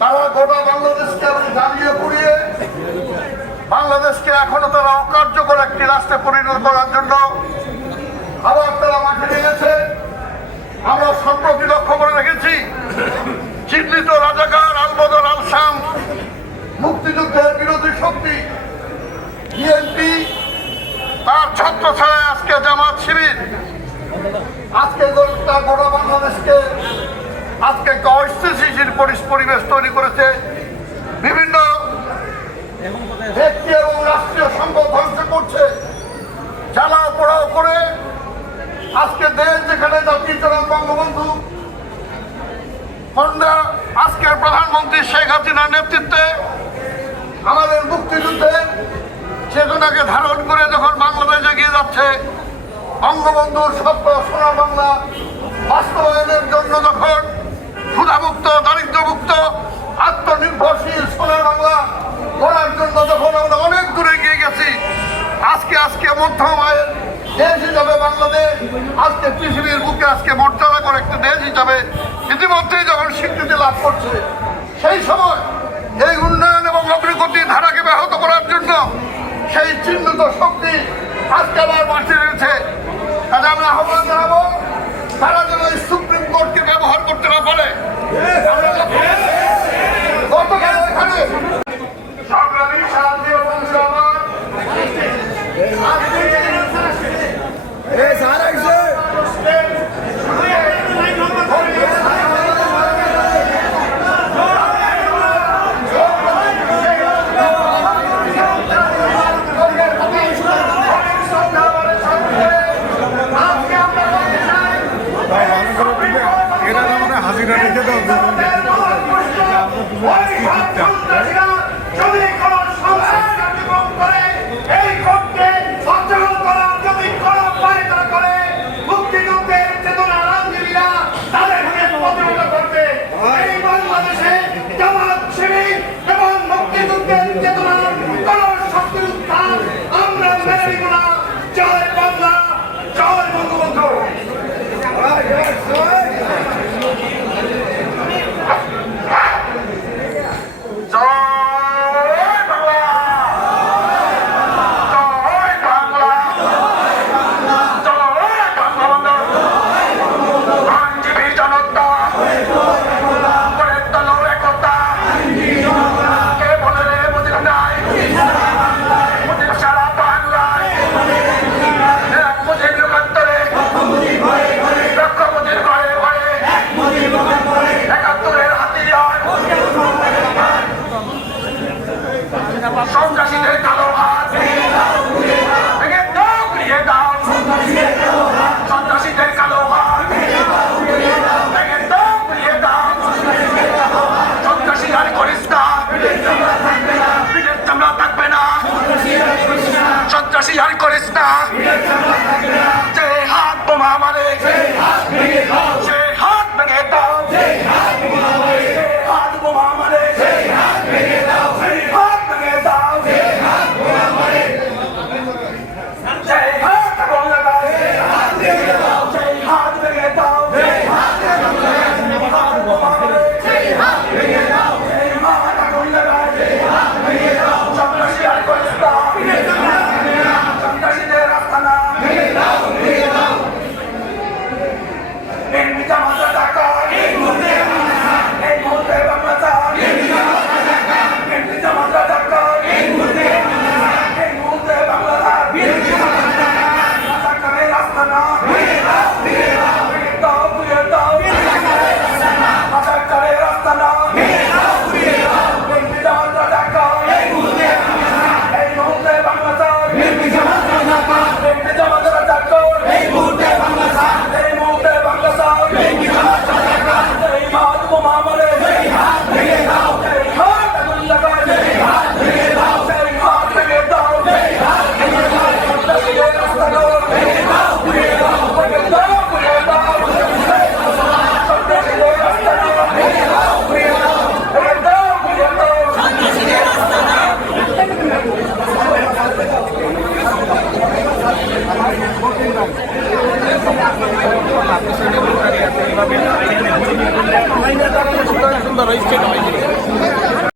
তারা গোটা বাংলাদেশকে জ্বালিয়ে পুড়িয়ে বাংলাদেশকে এখনো তারা অকার্যকর একটি রাষ্ট্রে পরিণত করার জন্য আবার তারা মাঠে নেমেছে। আমরা সম্প্রতি লক্ষ্য করে রেখেছি চিহ্নিত রাজাকার আলবদর আল শাম, মুক্তিযুদ্ধের বিরোধী শক্তি বিএনপি, তার ছত্র ছাড়ায় আজকে জামাত শিবির আজকে গোটা বাংলাদেশকে আজকে একটা অস্থিতিশীল পরিবেশ তৈরি করেছে। বিভিন্ন ব্যক্তি এবং রাষ্ট্রীয় সম্পদ ধ্বংস করছে, জ্বালাও পোড়াও করে আজকে দেশ যেখানে জাতির জনক বঙ্গবন্ধু কন্যা আজকের প্রধানমন্ত্রী শেখ হাসিনার নেতৃত্বে আমাদের মুক্তিযুদ্ধের চেতনাকে ধারণ করে যখন বাংলাদেশ এগিয়ে যাচ্ছে, বঙ্গবন্ধুর স্বপ্ন সোনার বাংলা বাস্তবায়নের জন্য যখন ক্ষুধামুক্ত দারিদ্র্যমুক্ত আত্মনির্ভরশীল সোনার বাংলা করার জন্য যখন আমরা অনেক দূরে এগিয়ে গেছি, আজকে মধ্যম আয়ের দেশ হিসাবে বাংলাদেশ আজকে পৃথিবীর বুকে আজকে মর্যাদা করে একটা দেশ হিসাবে ইতিমধ্যেই যখন স্বীকৃতি লাভ করছে, সেই সময় এই উন্নয়ন এবং অগ্রগতির ধারাকে ব্যাহত করার জন্য সেই চিহ্নিত শক্তি আজকে আবার মাঠে রয়েছে। তাহলে আমরা আহ্বান জানাবো তারা যেন এই সুপ্রিম কোর্টকে ব্যবহার করতে না পারে। গতকাল এখানে সংগ্রামী শান্তি ও সংগ্রাম সুন্দর